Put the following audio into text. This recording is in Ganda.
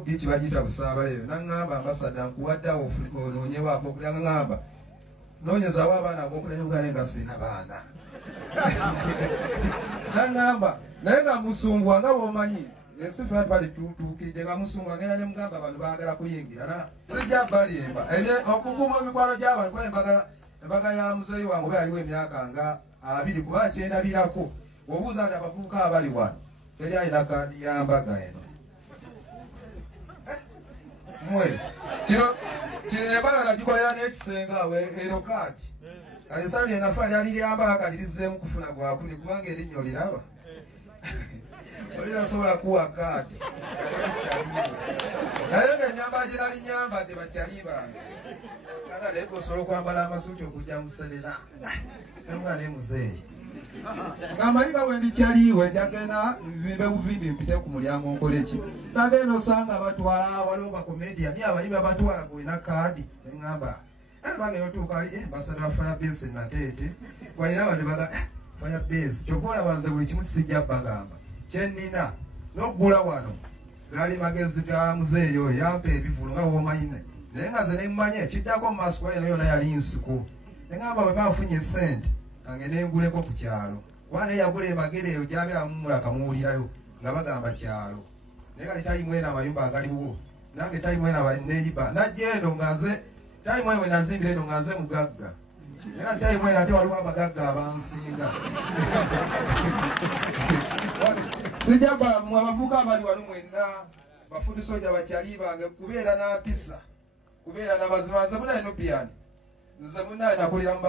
Bichi bajita busaba leyo nangamba ambassador nkuwadda ononyewaako okulya ngamba nonyeza w'abaana abokulya uganda nga sina baana nangamba naye nga musumbwa nga bw'omanyi ensi twali twali tutuukidde nga musumbwa ngenda ne mugamba abantu baagala kuyingira sijja balimba okukuuma emikwano gy'abantu kuba embaga ya muzeeyi wange oba yaliwo emyaka nga 2 kuba kyendabirako obuuza nti abavubuka abali wano teri alina kaadi ya mbaga eno mwe kino embaga gikolera n'ekisenga awe ero kaadi alisali enafa lyali lyambaga kati lizzeemu kufuna gwakuli kubanga erinnyo liraba olinasobola kuwa kaadi naye nga enyambala gye nali nyambadde bakyali bange aga naye osobola okwambala amasuuti okujja muserera emwana emuzeeyi ng'amaliba bwe ndikyaliwe njagenda bimbe buvimbi mpite ku mulyango nkole ki nagenda osanga batwala waliwo bakomedia ni abayimbi abatwala gwena kaadi eŋŋamba bagenda otuuka ali basada firebase nateete walina abantu baga firebase kyokka olaba nze buli kimu sijja bagamba kyennina n'oggula wano gali magezi ga muzeeyi oyo yampa ebivulu nga woomanyine naye nga ze nemmanye kiddako mu maaso kuba eno yona yali nsiko eŋŋamba bwe bafunye sente kange nenguleko ku kyalo wane yagula emagere eyo gyabera mumulaka muwulirayo nga bagamba kyalo naye kati tayimwena amayumba agaliwo nange tayimwena neyiba najja eno nga nze tayimwena we nazimbira eno nga nze mugagga naye kati tayimwena ate waliwo abagagga abansinga sijaba mwe abavuka abali wano mwenna bafundi soja bakyali bange kubeera na mpisa kubeera na mazima nze munaye nobiyani nze munaye nakulira mu